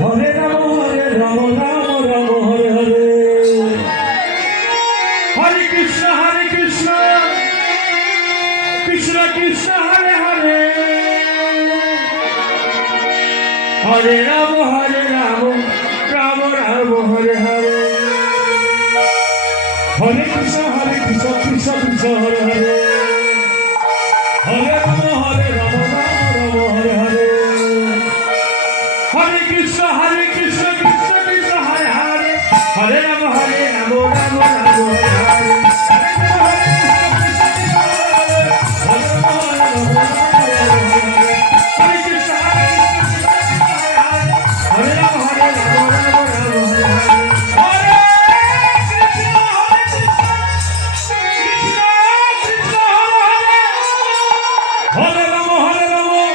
Hare Ram Ram Ram Hare Hare, Hare Krishna Krishna Krishna Hare Hare, Hare Ram Ram Ram Hare Hare, Hare Krishna Krishna Krishna Hare Hare.